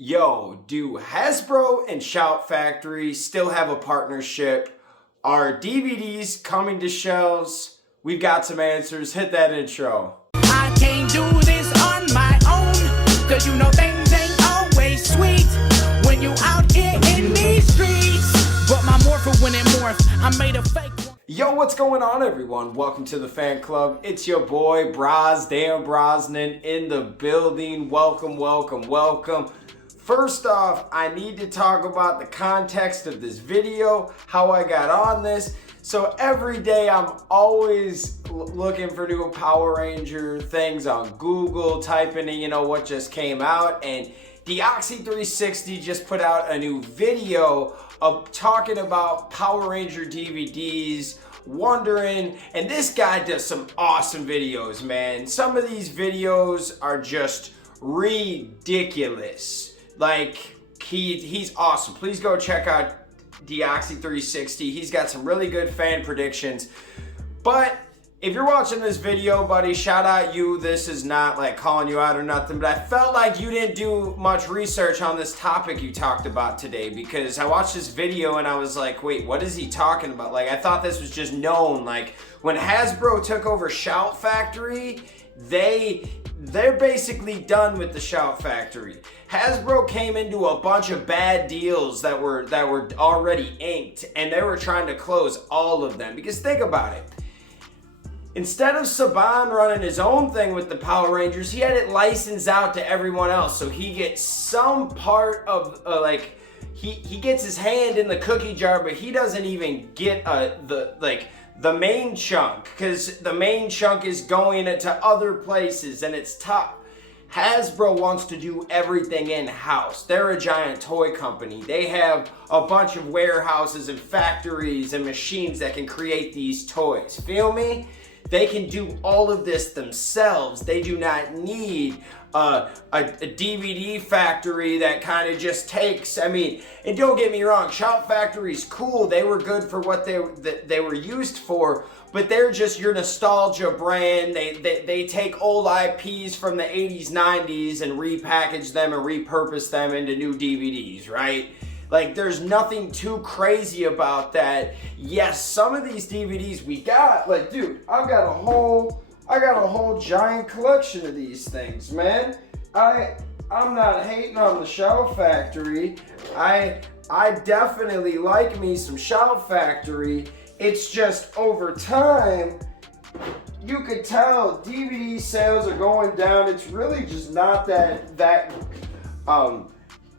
Yo, do Hasbro and Shout Factory still have a partnership? Are DVDs coming to shelves? We've got some answers. Hit that intro. I can't do this on my own, cause you know things ain't always sweet when you out here in these streets. But my morpher when it morph, I made a fake one. Yo, what's going on, everyone? Welcome to the fan club. It's your boy, Dan Brosnan, in the building. Welcome. First off, I need to talk about the context of this video, how I got on this. So every day I'm always looking for new Power Ranger things on Google, typing in, what just came out, and Deoxy360 just put out a new video of talking about Power Ranger DVDs, wondering, and this guy does some awesome videos, man. Some of these videos are just ridiculous. Like, he's awesome. Please go check out Deoxy360. He's got some really good fan predictions. But if you're watching this video, buddy, shout out you. This is not like calling you out or nothing, but I felt like you didn't do much research on this topic you talked about today, because I watched this video and I was like, wait, what is he talking about? Like, I thought this was just known. Like, when Hasbro took over Shout Factory, they're basically done with the Shout Factory. Hasbro came into a bunch of bad deals that were already inked, and they were trying to close all of them. Because think about it. Instead of Saban running his own thing with the Power Rangers, he had it licensed out to everyone else. So he gets some part of, he gets his hand in the cookie jar, but he doesn't even get the main chunk, because the main chunk is going to other places, and it's tough. Hasbro wants to do everything in-house. They're a giant toy company. They have a bunch of warehouses and factories and machines that can create these toys. Feel me? They can do all of this themselves. They do not need a DVD factory that kind of just takes, and don't get me wrong, Shout Factory's cool. They were good for what they were used for, but they're just your nostalgia brand. They take old IPs from the 80s, 90s and repackage them and repurpose them into new DVDs, right? Like, there's nothing too crazy about that. Yes, some of these DVDs we got, like, dude, I got a whole giant collection of these things, man. I'm not hating on the Shout Factory. I definitely like me some Shout Factory. It's just over time, you could tell DVD sales are going down. It's really just not that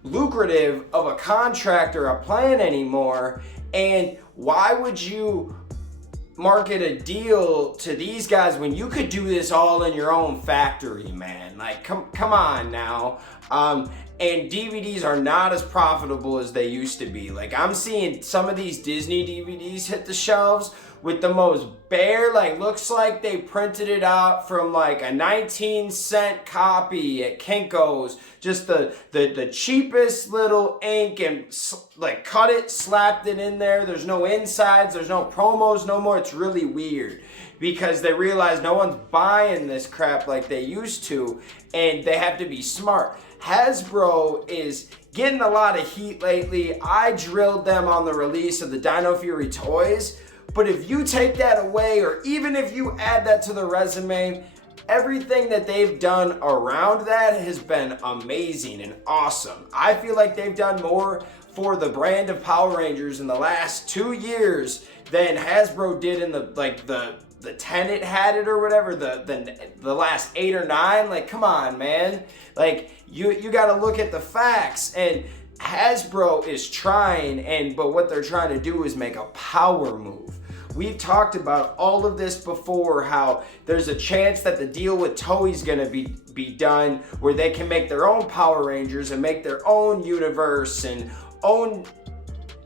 lucrative of a contract or a plan anymore. And why would you market a deal to these guys when you could do this all in your own factory, man? Like, come on now. And DVDs are not as profitable as they used to be. Like, I'm seeing some of these Disney DVDs hit the shelves with the most bare, like, looks like they printed it out from like a 19-cent copy at Kinko's. Just the cheapest little ink, and like cut it, slapped it in there. There's no insides, there's no promos no more. It's really weird because they realize no one's buying this crap like they used to, and they have to be smart. Hasbro is getting a lot of heat lately. I drilled them on the release of the Dino Fury toys. But if you take that away, or even if you add that to the resume, everything that they've done around that has been amazing and awesome. I feel like they've done more for the brand of Power Rangers in the last 2 years than Hasbro did in the 10 it had it or whatever, the last 8 or 9. Like, come on, man. Like, you got to look at the facts. And Hasbro is trying, but what they're trying to do is make a power move. We've talked about all of this before, how there's a chance that the deal with Toei's gonna be done, where they can make their own Power Rangers and make their own universe and own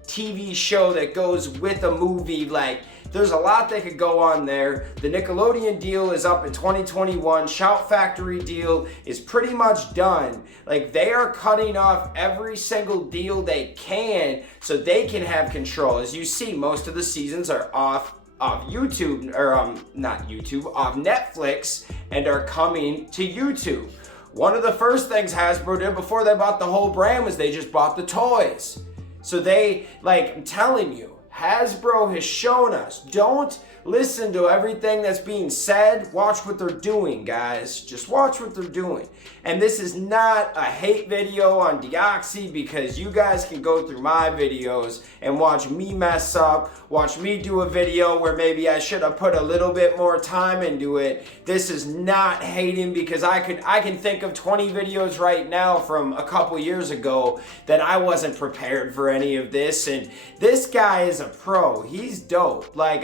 TV show that goes with a movie. Like, there's a lot that could go on there. The Nickelodeon deal is up in 2021. Shout Factory deal is pretty much done. Like, they are cutting off every single deal they can so they can have control. As you see, most of the seasons are off YouTube, or not YouTube, off Netflix, and are coming to YouTube. one of the first things Hasbro did before they bought the whole brand was they just bought the toys. So they, like, I'm telling you, Hasbro has shown us, don't listen to everything that's being said. Watch what they're doing, guys. Just watch what they're doing. And this is not a hate video on Deoxy, because you guys can go through my videos and watch me mess up, watch me do a video where maybe I should have put a little bit more time into it. This is not hating, because I can think of 20 videos right now from a couple years ago that I wasn't prepared for any of this. And this guy is a pro. He's dope. Like,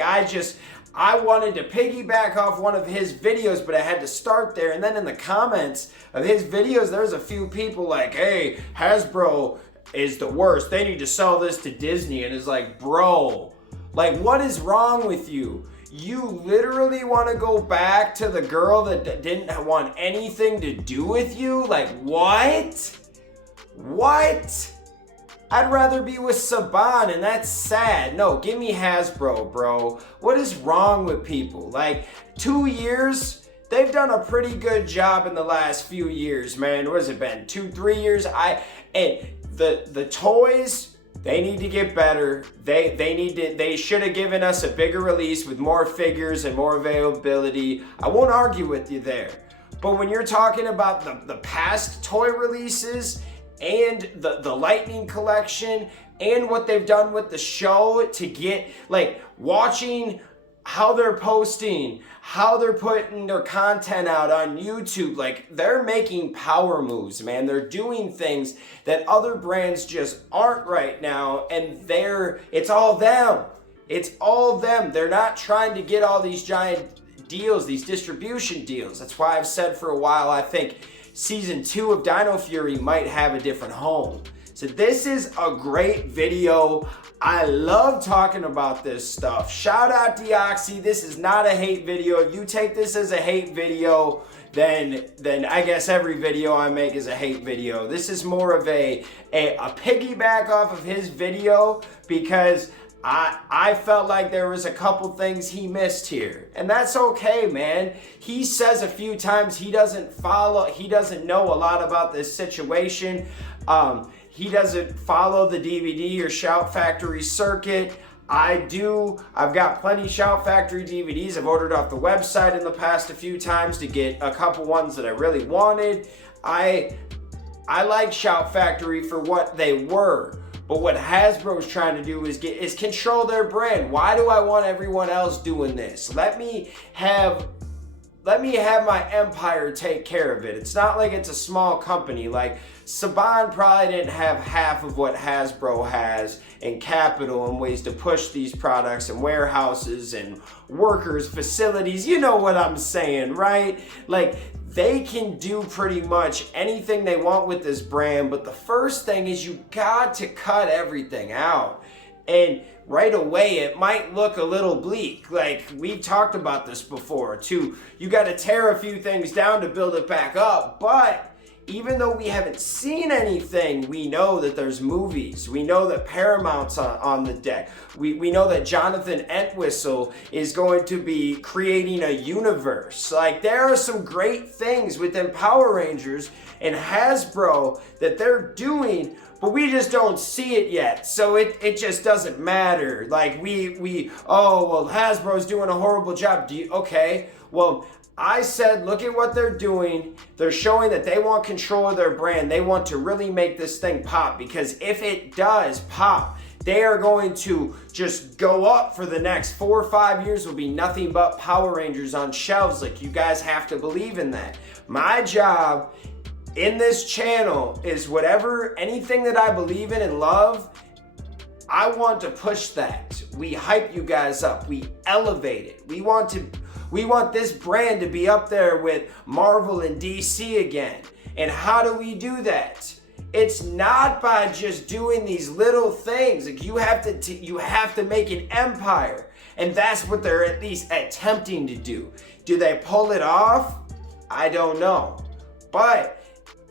I wanted to piggyback off one of his videos, but I had to start there. And then in the comments of his videos, there's a few people like, hey, Hasbro is the worst. They need to sell this to Disney. And it's like, bro, like, what is wrong with you? You literally want to go back to the girl that didn't want anything to do with you? Like, what? What? I'd rather be with Saban, and that's sad. No, give me Hasbro, bro. What is wrong with people? Like, 2 years? They've done a pretty good job in the last few years, man. What has it been? 2-3 years? And the toys, they need to get better. They should have given us a bigger release with more figures and more availability. I won't argue with you there. But when you're talking about the past toy releases and the Lightning collection and what they've done with the show, to get, like, watching how they're posting, how they're putting their content out on YouTube, like, they're making power moves, man. They're doing things that other brands just aren't right now, and it's all them. It's all them. They're not trying to get all these giant deals, these distribution deals. That's why I've said for a while, I think Season 2 of Dino Fury might have a different home. So this is a great video. I love talking about this stuff. Shout out Deoxy. This is not a hate video. If you take this as a hate video, then I guess every video I make is a hate video. This is more of a piggyback off of his video, because I felt like there was a couple things he missed here. And that's okay, man. He says a few times he doesn't know a lot about this situation. He doesn't follow the DVD or Shout Factory circuit. I do. I've got plenty Shout Factory DVDs. I've ordered off the website in the past a few times to get a couple ones that I really wanted. I like Shout Factory for what they were. But what Hasbro is trying to do is control their brand. Why do I want everyone else doing this? Let me have my empire take care of it. It's not like it's a small company. Like, Saban probably didn't have half of what Hasbro has in capital and ways to push these products and warehouses and workers, facilities. You know what I'm saying, right? Like, they can do pretty much anything they want with this brand, but the first thing is you got to cut everything out. And right away, it might look a little bleak. Like, we've talked about this before too. You got to tear a few things down to build it back up. But even though we haven't seen anything, we know that there's movies. We know that Paramount's on the deck. We know that Jonathan Entwistle is going to be creating a universe. Like, there are some great things within Power Rangers and Hasbro that they're doing, but we just don't see it yet. So it just doesn't matter. Like, Hasbro's doing a horrible job. Okay, well, I said, look at what they're doing. They're showing that they want control of their brand. They want to really make this thing pop, because if it does pop, they are going to just go up for the next 4 or 5 years. Will be nothing but Power Rangers on shelves. Like, you guys have to believe in that. My job in this channel is anything that I believe in and love, I want to push that. We hype you guys up. We elevate it. We want this brand to be up there with Marvel and DC again. And how do we do that? It's not by just doing these little things. Like, you have to make an empire. And that's what they're at least attempting to do. Do they pull it off? I don't know. But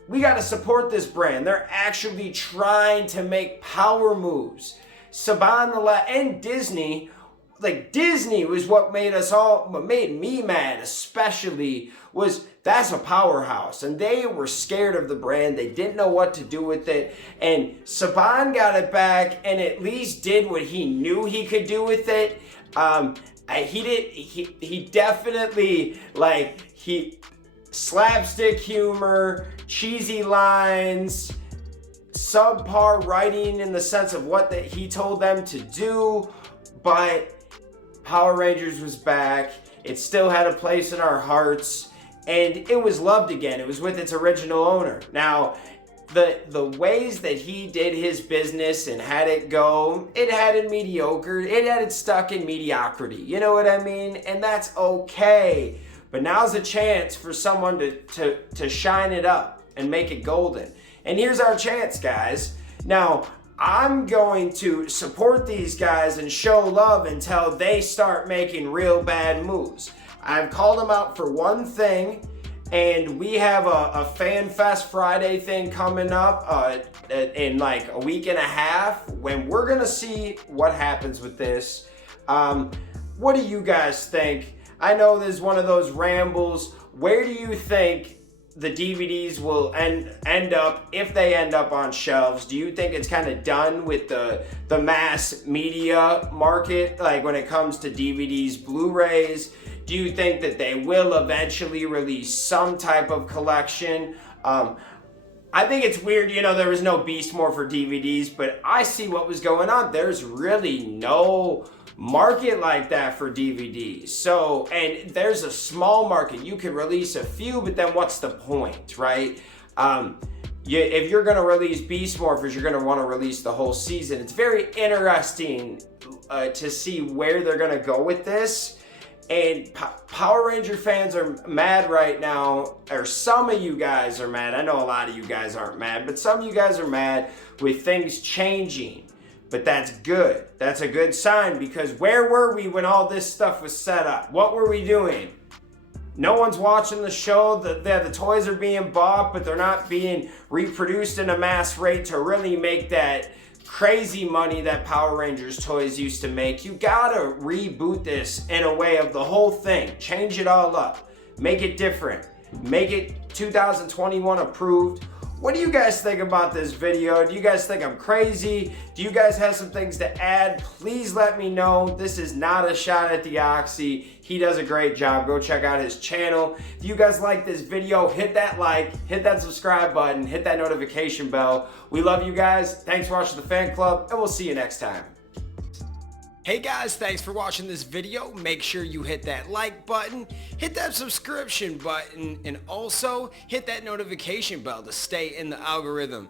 we got to support this brand. They're actually trying to make power moves. Saban and Disney, like, Disney was what made me mad, especially, was that's a powerhouse. And they were scared of the brand. They didn't know what to do with it. And Saban got it back and at least did what he knew he could do with it. He definitely, like, he slapstick humor, cheesy lines, subpar writing in the sense of what that he told them to do, but Power Rangers was back. It still had a place in our hearts, and it was loved again. It was with its original owner. Now, the ways that he did his business and had it go, it had it mediocre. It had it stuck in mediocrity. You know what I mean? And that's okay. But now's a chance for someone to shine it up and make it golden. And here's our chance, guys. Now, I'm going to support these guys and show love until they start making real bad moves. I've called them out for one thing, and we have a Fan Fest Friday thing coming up in like a week and a half when we're going to see what happens with this. What do you guys think? I know this is one of those rambles. Where do you think the DVDs will end up, if they end up on shelves? Do you think it's kind of done with the mass media market, like when it comes to DVDs, Blu-rays? Do you think that they will eventually release some type of collection? I think it's weird, you know, there was no Beast Morpher DVDs, but I see what was going on. There's really no market like that for DVDs. So, and there's a small market. You can release a few, but then what's the point, right? If you're going to release Beast Morphers, you're going to want to release the whole season. It's very interesting to see where they're going to go with this. And Power Ranger fans are mad right now, or some of you guys are mad. I know a lot of you guys aren't mad, but some of you guys are mad with things changing. But that's good. That's a good sign, because where were we when all this stuff was set up? What were we doing? No one's watching the show. The toys are being bought, but they're not being reproduced in a mass rate to really make that crazy money that Power Rangers toys used to make. You gotta reboot this in a way of the whole thing. Change it all up. Make it different. Make it 2021 approved. What do you guys think about this video? Do you guys think I'm crazy? Do you guys have some things to add? Please let me know. This is not a shot at Deoxy. He does a great job. Go check out his channel. If you guys like this video, hit that like, hit that subscribe button, hit that notification bell. We love you guys. Thanks for watching the fan club, and we'll see you next time. Hey guys, thanks for watching this video. Make sure you hit that like button, hit that subscription button, and also hit that notification bell to stay in the algorithm.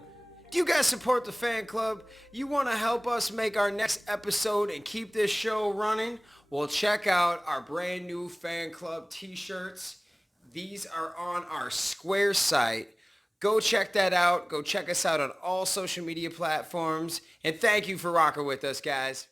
Do you guys support the fan club? You want to help us make our next episode and keep this show running? Well, check out our brand new fan club t-shirts. These are on our Square site. Go check that out. Go check us out on all social media platforms. And thank you for rocking with us, guys.